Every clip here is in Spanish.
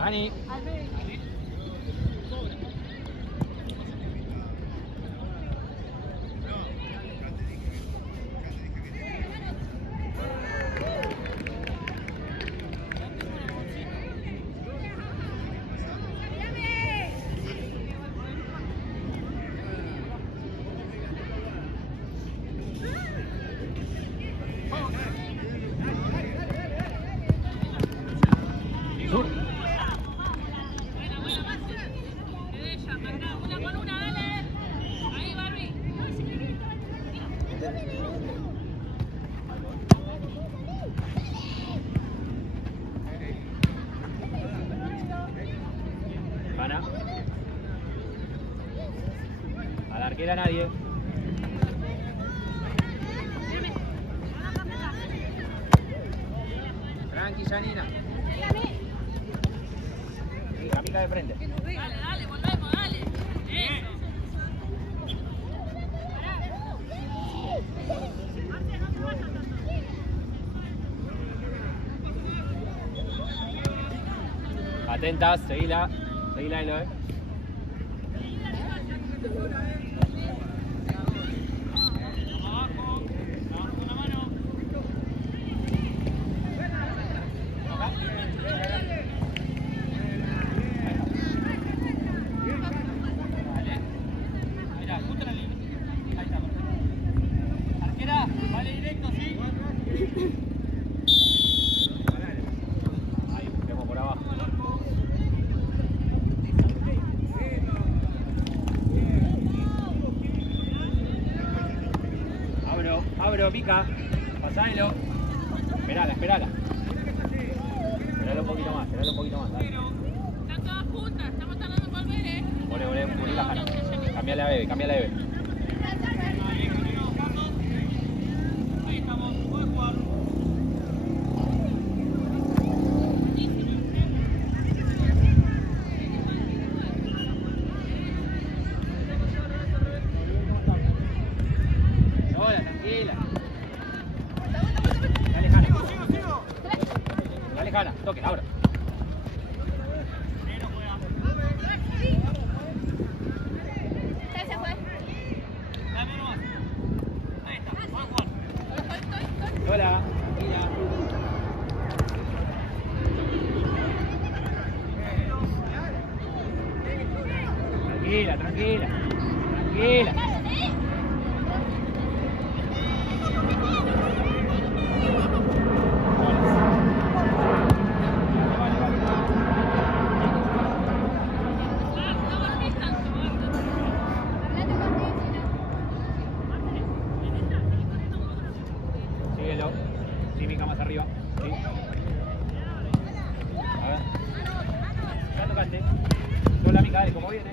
Ani. Ana. A la arquera nadie. Tranqui, Janina. Sí, pica de frente. Dale, dale, volvemos, dale. Eso. Atentas, seguila. Seguila, Elo, Abro, pica. Pasalo. Esperala. Esperala un poquito más, dale. Están todas juntas, estamos tardando en volver, Volé, la Jana. Cambiale a Bebe, Ahí estamos, puedes jugar. Hola, tranquila. Dale, Jana. Dale, Jana, toque, ahora. Hola, mira. Tranquila. Síguelo. Sí, Mica más arriba. Sí. A ver. Ya tocaste. Sola, Mica, dale, como viene.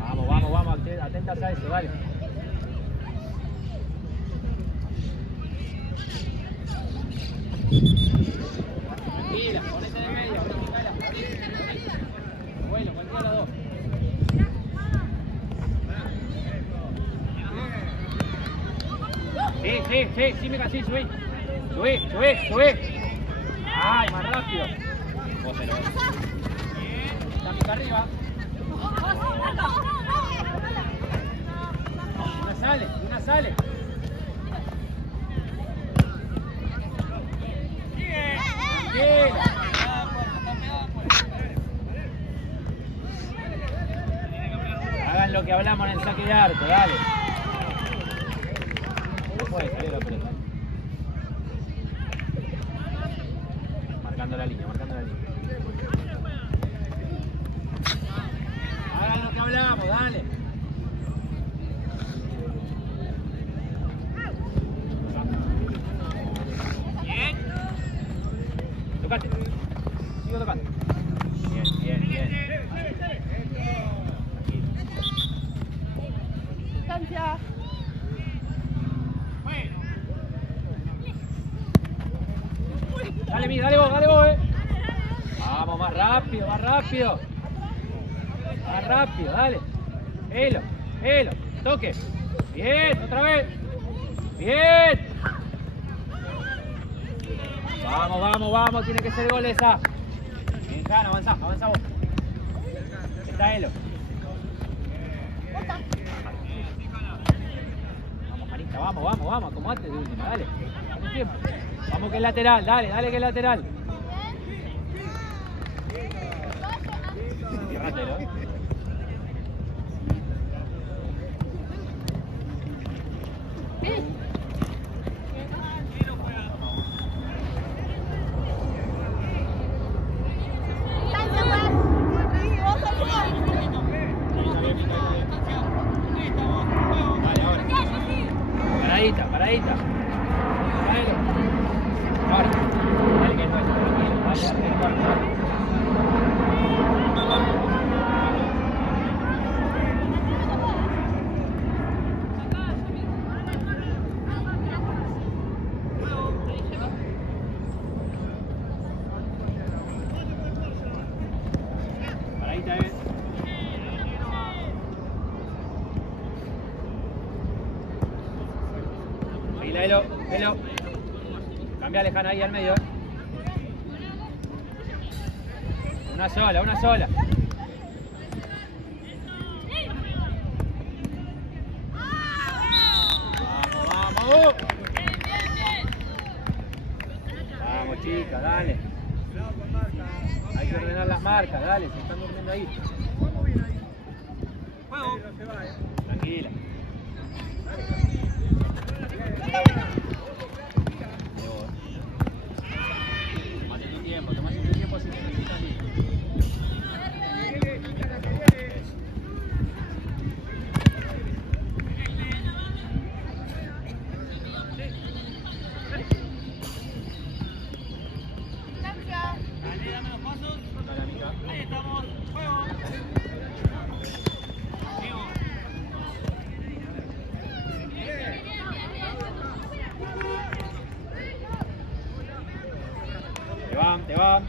Vamos. Atentas a eso, dale. Tranquila, ponete de medio, Micala. Bueno, cualquiera de las dos. Sí, Mica, sí, subí. Ay, más rápido. Vos se lo ves. Está Mica arriba. Una sale. Hagan lo que hablamos en el saque de arco, dale. No puede salir la pelota. Marcando la línea. Hagan lo que hablamos, dale. Bien. Tocate. Sigo tocando. Bien. Distancia. Dale vos, Vamos, más rápido. Más rápido, dale. Elo, Elo, toque. Bien, otra vez. Bien. Vamos, vamos, vamos, tiene que ser gol esa. Bien, Jana, avanza, avanza vos. Está Elo. Vamos, Janita, vamos, vamos, vamos, acomodate de última, dale. Dale tiempo. Vamos que es lateral, dale, dale que es lateral. Ciérratelo. Paradita, paradita. Dale. Ahora. Dale que es nuestro, tranquilo. Dale, dale, el cuarto, dale. Paradita, Seguila, Elo, Elo. Cambiale, Jana, ahí al medio. Una sola, una sola. Vamos, vamos. Vamos, chicas, dale. Hay que ordenar las marcas, dale, se están durmiendo ahí. Tranquila. Tomate tu tiempo si necesitas ir. Ahí estamos, juego. Te van.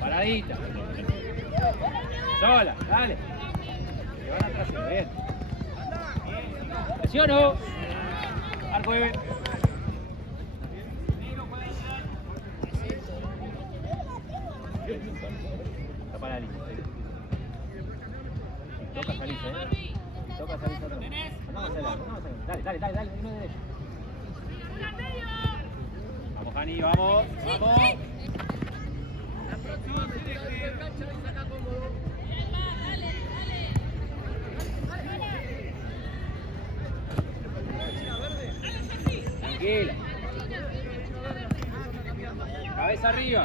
Paradita. Sola, dale. Te van atrás, bien. Presiono. Arco bebé. Está para la lista. Toca salir, Toca salir atrás. Vamos a hacer. Dale, uno de ellos. Vamos, Jani, vamos. Vamos. La próxima se deja de cancha y saca cómodo. Tranquila. Cabeza arriba.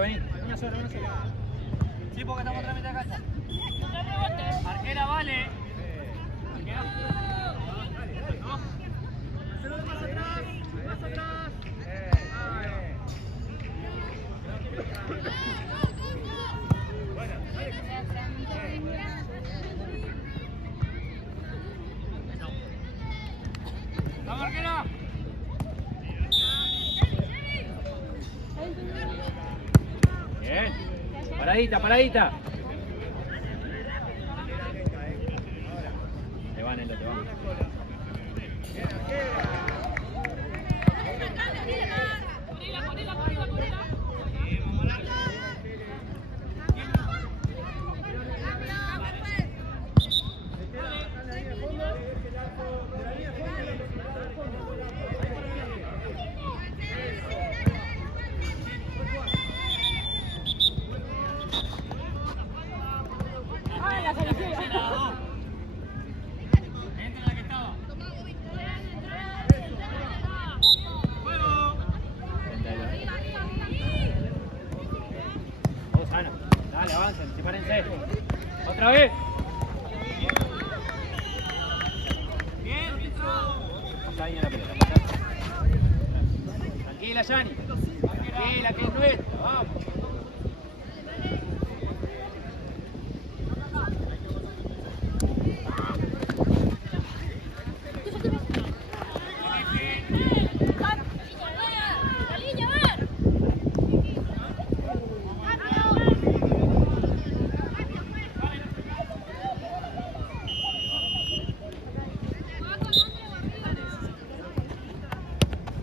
Vení. Una sola. Sí, porque estamos otra mitad de cancha. Arquera, vale. Arquera. Más atrás. ¡Vamos, arquera! Bien. Paradita. Te van, Elo, te van. tranquila, Yani. Tranquila, que es nuestra. Vamos.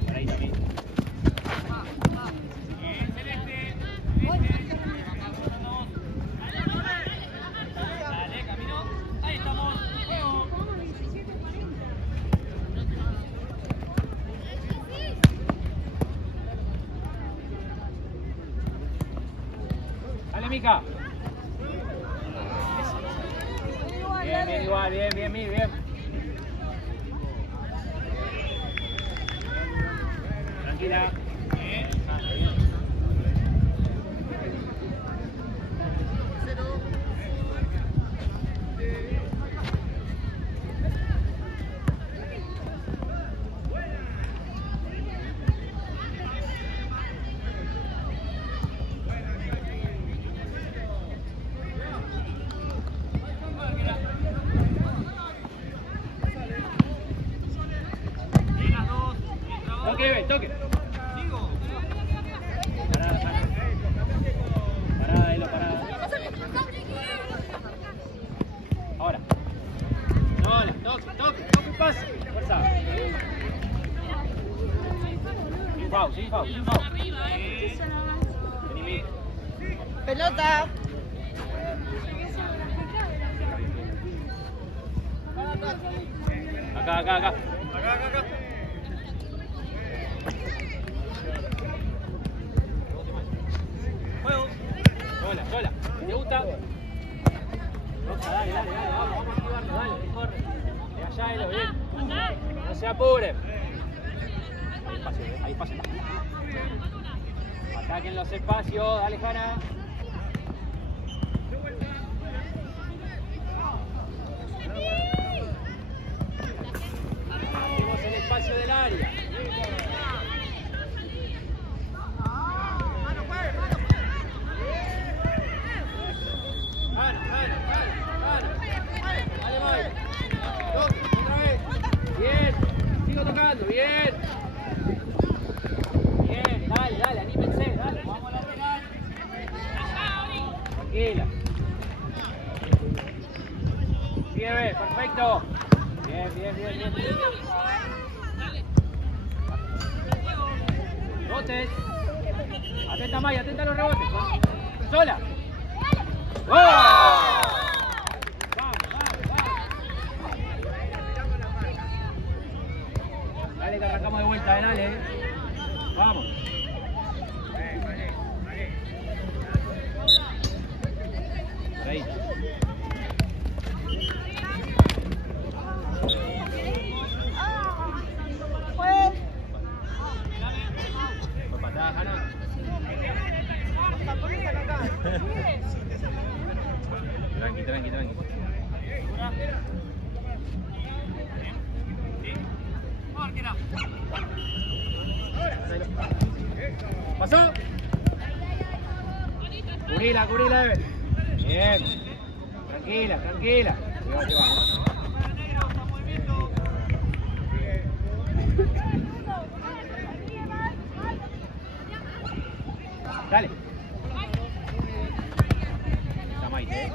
Por ahí también. Dale, camino. Ahí estamos. Dale, Mica. Bien, bien, igual, bien, bien, bien, bien. Tranquila. Toque, toque. Parada, Jana. Parada, Elo, parada. Ahora. Hola, toque, toque, toque, pase. Fuerza. Sin foul, sin foul, sin foul. Vení, vení. Pelota. Acá, acá, acá. Juego. Sola, sola. ¿Te gusta? Roja, dale, dale, dale. Vamos a activarlo, dale. Corre. De allá, Elo, bien. No se apuren. Hay espacio, hay espacio. Ataquen los espacios. Dale, Jana. Hacemos el espacio del área. Bien, bien, dale, dale, anímense, dale, vamos a lateral. Tranquila. Sigue, perfecto. Bien, bien, bien, bien. Rebotes. Atenta Maya, atenta a los rebotes. Sola. ¡Oh! Dale que arrancamos de vuelta, dale. Vamos. Por ahí. Fue patada, Jana. Tranqui, tranqui, tranqui. ¿Pasó? Cubrila, cubrila, Eve. Bien. Tranquila, tranquila. Dale. Está Maite,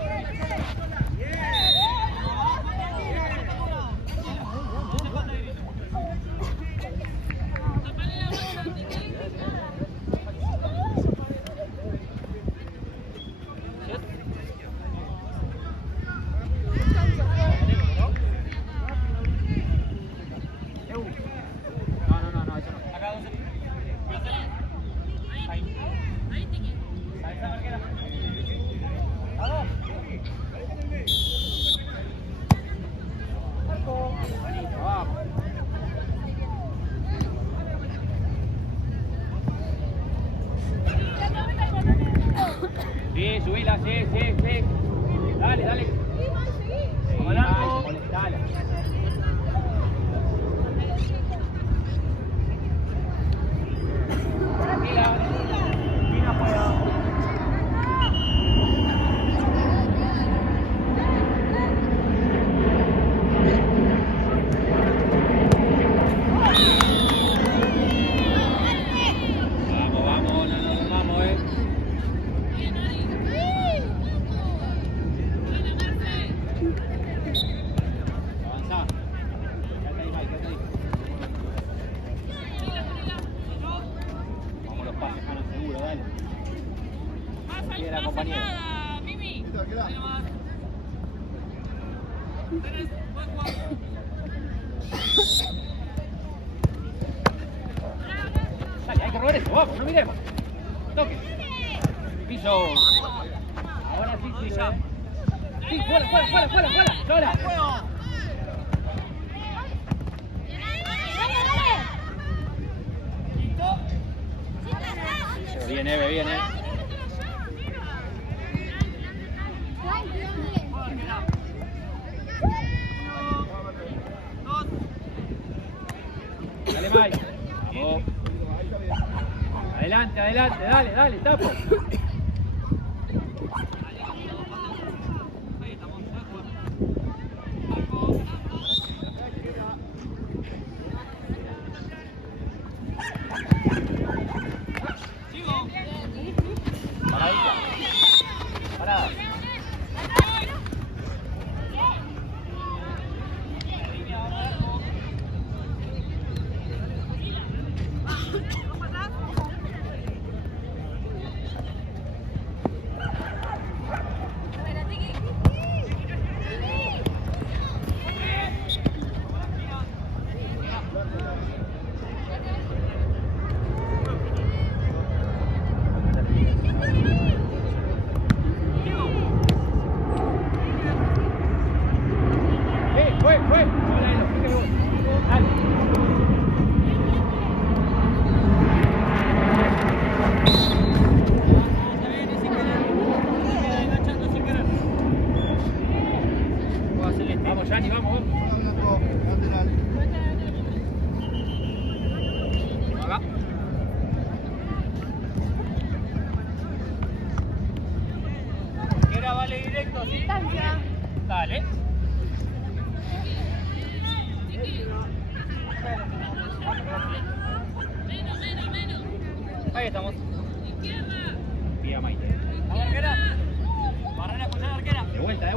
Dale, hay que robar eso, vamos, no miremos. Toque. Piso. Ahora sí, sí, sí, fuera. Sola. Viene, viene. Dale, Mike. Vamos. Adelante, dale, tapo. Parada. Fue. Dale. Vamos, Gianni, vamos. Acá. Era vale directo, ¿sí? Dale. Ahí estamos. Vía Maite. Vamos, arquera. Barrera, escuchá, arquera. De vuelta.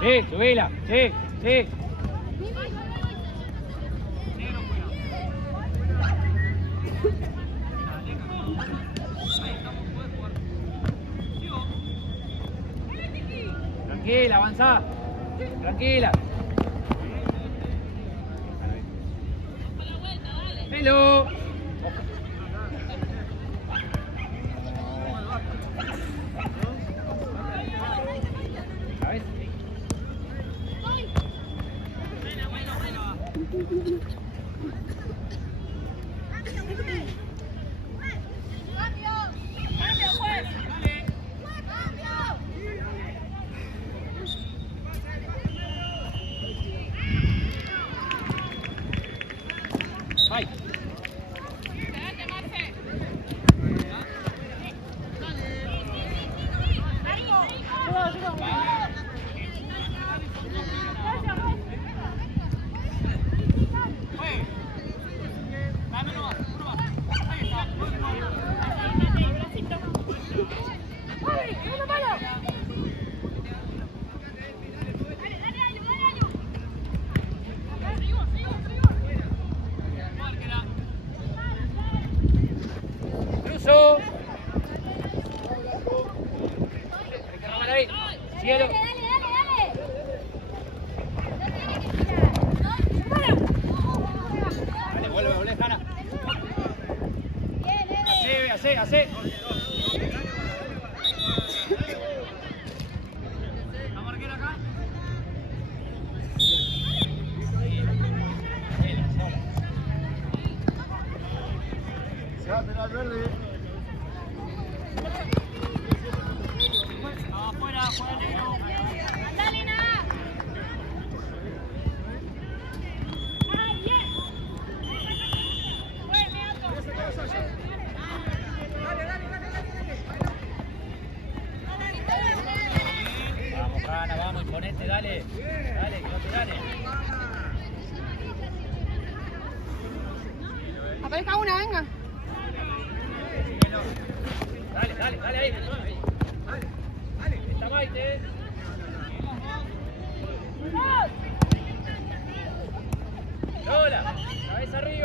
Sí, subila. Sí. Tranquila, avanzá. Tranquila. Hello. ¿Sabes? Ay. Cruzo. Hay que robar ahí. Cielo. Dale, vuelve, Hanna. Hacé. Vamos, arquera acá. Lateral verde. Afuera, negro. Dale, nada. Vamos, Hanna, vamos, imponente, dale, que no te gane. Aparezca una, venga. Dale ahí. Está Maite. Lola, cabeza arriba.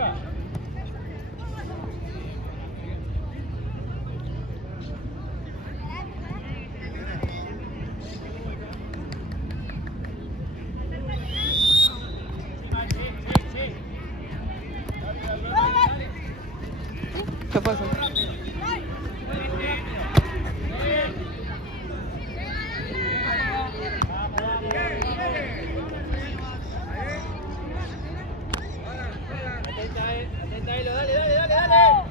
¿Qué pasa? Atenta a Elo, dale, dale, dale, dale.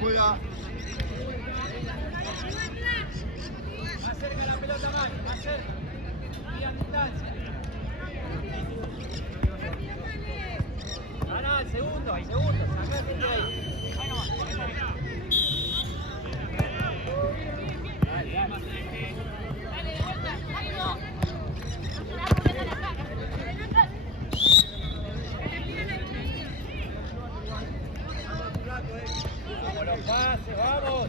Juega. Más cerca la pelota, más cerca. Y a distancia. No, al segundo, sacate de ahí. Ahí nomás. Dale. Dale, de vuelta, rápido. Vamos los pases, vamos.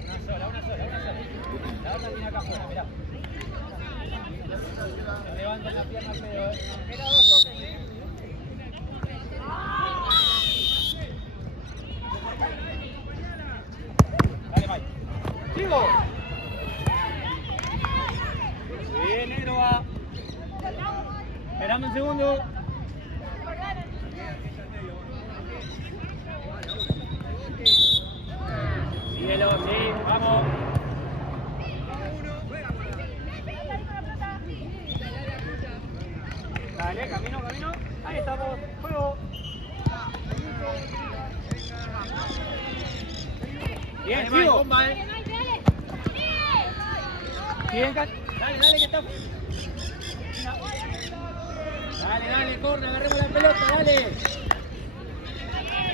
Una sola. La otra tiene acá afuera, mirá. Se levantan la pierna al medio, Era 2 toques, Dale, Mike. ¡Sigo! Bien, negro va. Esperame un segundo. Síguelo, sí, vamos. Dale, camino. Ahí estamos. Juego. Bien, sigo. Bien, dale, que está. Dale, corre, agarremos la pelota, dale.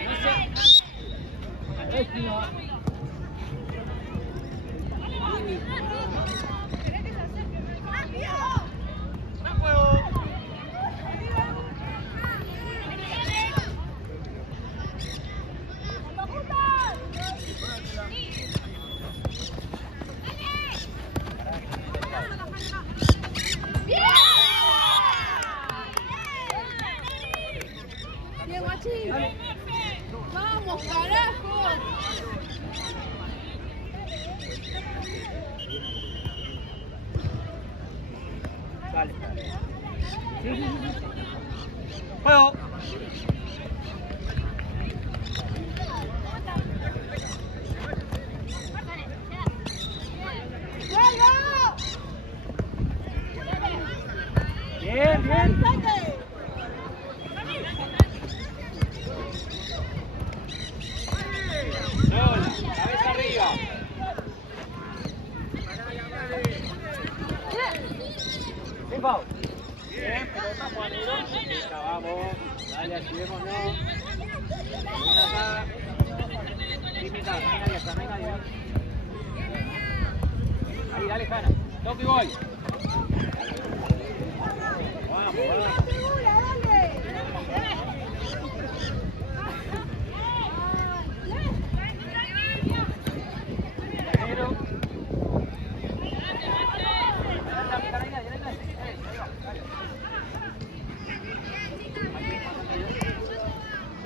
No sé. Bien, guachín. Vamos, carajo. Dale. Sí. Juego. Bien. Sola, cabeza arriba. Sin foul. Bien, pelota, Juanero. Vamos. Dale, activémonos. Ven acá. Típica, no hay nadie. Ahí, dale, Jana. Toque y gol. Vamos.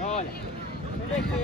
Hola. Celeste.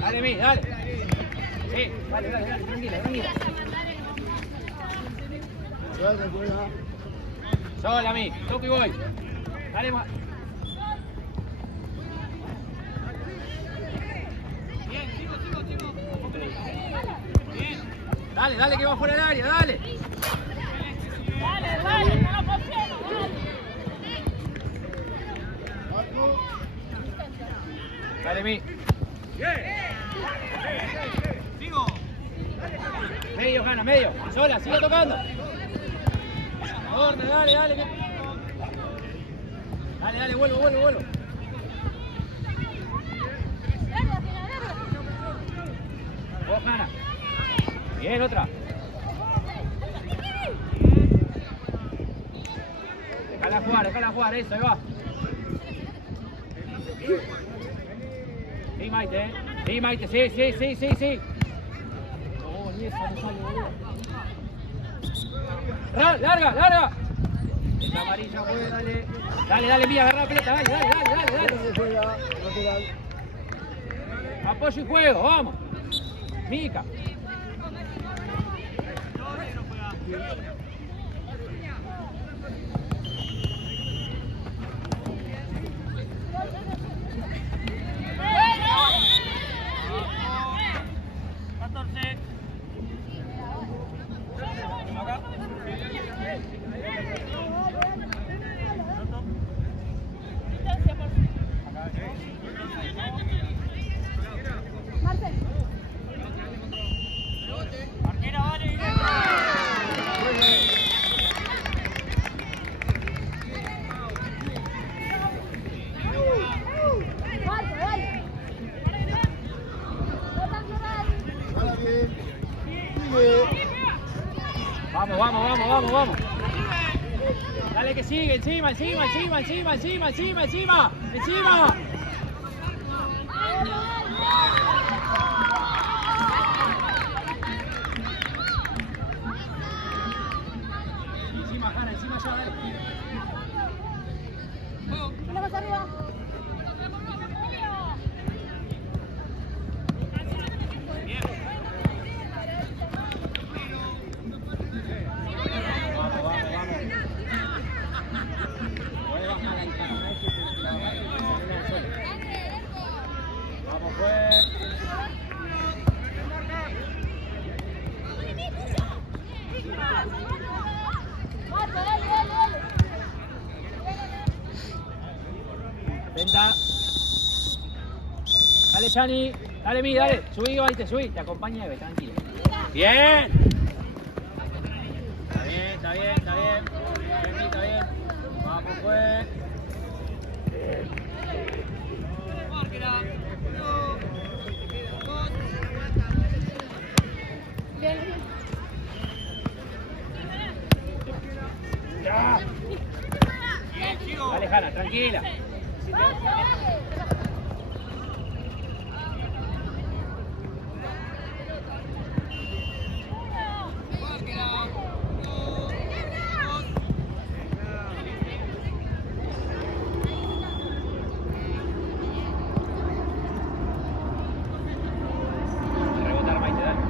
Dale, Mi, dale. Sí, dale, tranquila, tranquila. Suelta, juega. Sola, Mi, toco y voy. Dale más. Dale, dale que va fuera del área, dale. Dale, Mi. Medio, Hanna, medio. Sola, sigue tocando. Orden, dale, dale. Dale, dale, vuelvo. Vos, Hanna. Bien, otra. Déjala jugar, eso, ahí va. Sí, Maite, Sí, Maite, sí. Oh, ni esa no sale, boludo. Larga. Esa amarilla, pues, dale. Dale, Mía, agarra la pelota, dale. Juega, lateral. Apoyo y juego, vamos. Mica. Vamos. Dale que sigue, encima. Encima, Hanna, encima ya, dale. Vamos arriba. Venta. Dale, Chani. Dale, Mi, dale. Subí, Maite, subí. Te acompaña Eve, tranquilo. Bien. Está bien. Bien. Vamos, pues. Ya. Dale, Hanna, tranquila. Rebotar, Maite, dale.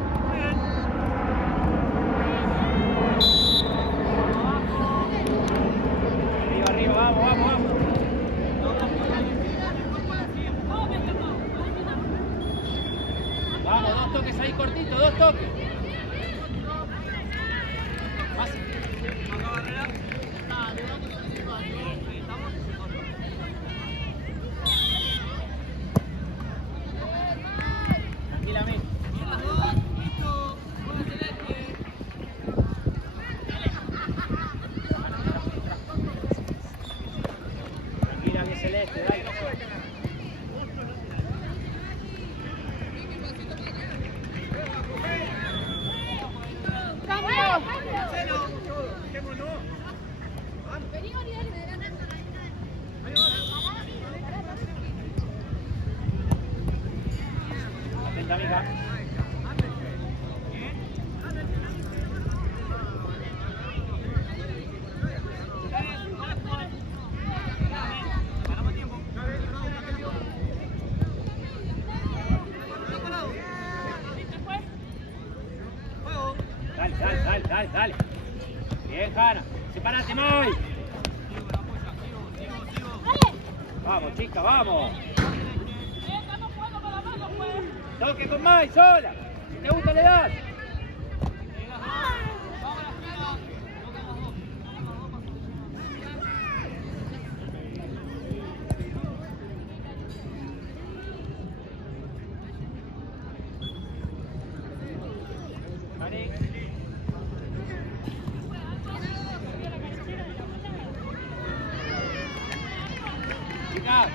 Dale, dale, dale, dale. Bien, Jana. Separate, May. Vamos, chica, vamos. Estamos jugando con la mano, pues. Toque con May, sola. Si te gusta, le das. Dani. Chica.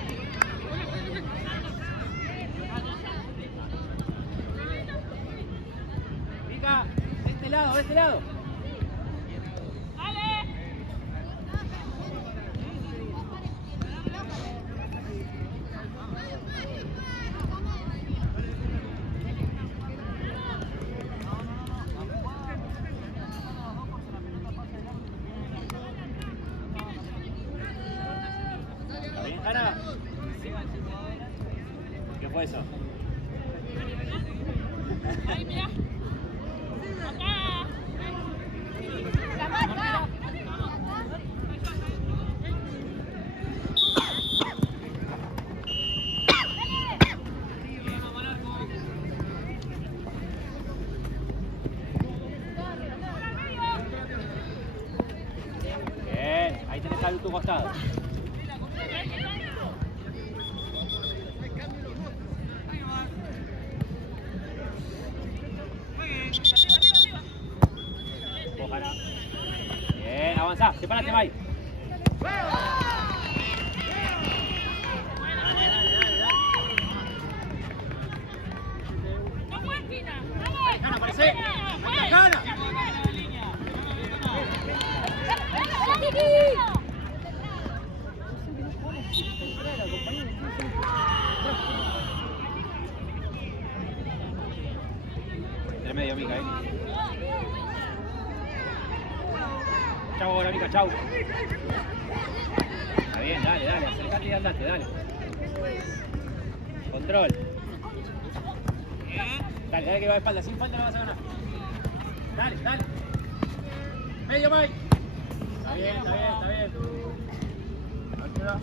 Chica, de este lado, de este lado. Dale. Bien, Jana. ¿Qué fue eso? Ahí, mira. Acá. La marca. Bien, ahí tenés a tu costado. Ojalá. Bien, avanzá, sepárate, May. No fue esquina. Vamos. Jana, aparece. Jana. Entre medio, Mica, Chau ahora, Mica, chau. Está bien, dale, dale, acercate y andate, dale. Control. Dale, dale que va de espalda, sin falta no vas a ganar. Dale, dale. Medio, Mike. Está bien, está bien, está bien. Altura.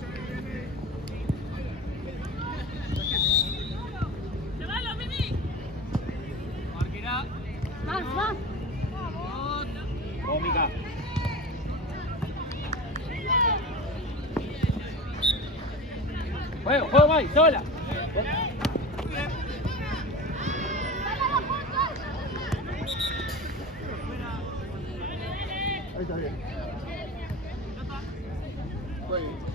Llévalo, Mimi. Más, más. Vamos, Mica. Juego, juego, Mike, sola. Ahí está bien. Muy bien.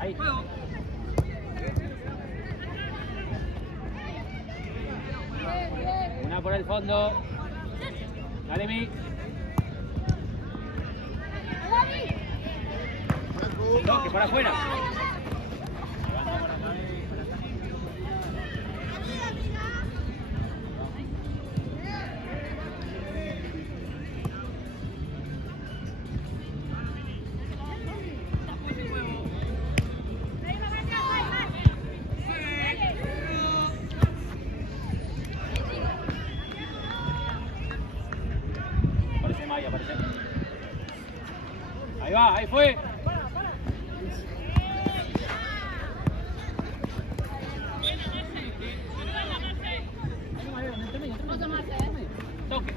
Ahí. Una por el fondo. Dale, Mi. Toque para afuera. Aparece Maya, aparece. Ahí va, ahí fue. Toque.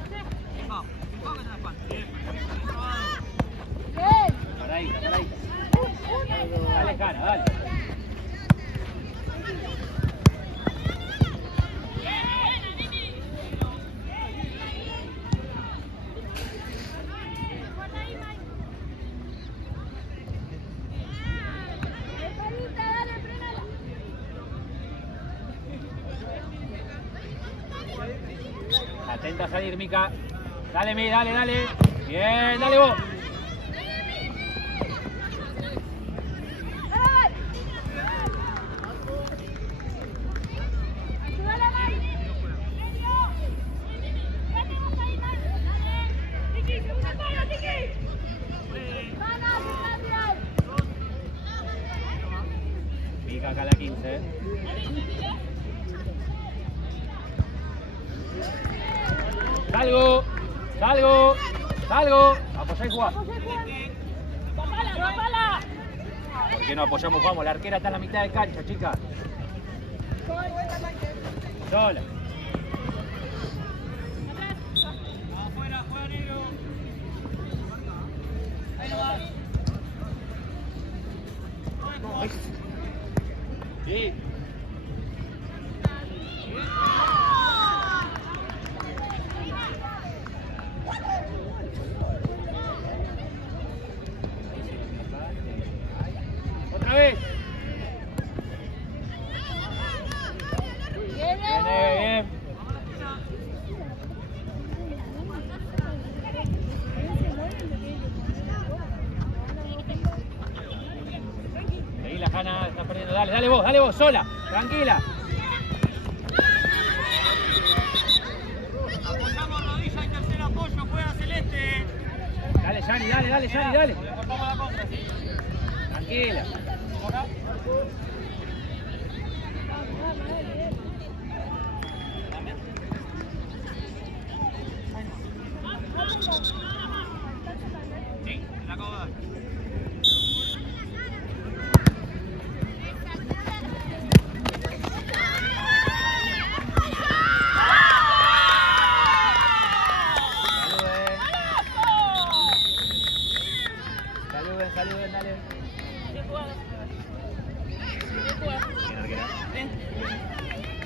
salir, Mica. Dale, Mi, dale, dale. Bien, dale vos. Mica acá a la 15. Salgo, salgo, salgo. Apoyá y jugá. ¡Tapala, tapala! ¿Por qué no apoyamos? Vamos, la arquera está en la mitad de cancha, chicas. Sola. Afuera, juega negro. Ahí no va. Sí. Otra vez. Bien, bien. Ahí la Hanna está perdiendo. Dale, dale vos, sola. Tranquila. Apoyamos rodilla y tercer apoyo, juega Celeste. Dale, Yani, dale, Yani, dale. Le cortamos la contra, ¿sí? Tranquila. Ahora. Sí, la acabo de dar. Saluden, dale. Bien jugado. Bien jugado. Bien, arquera.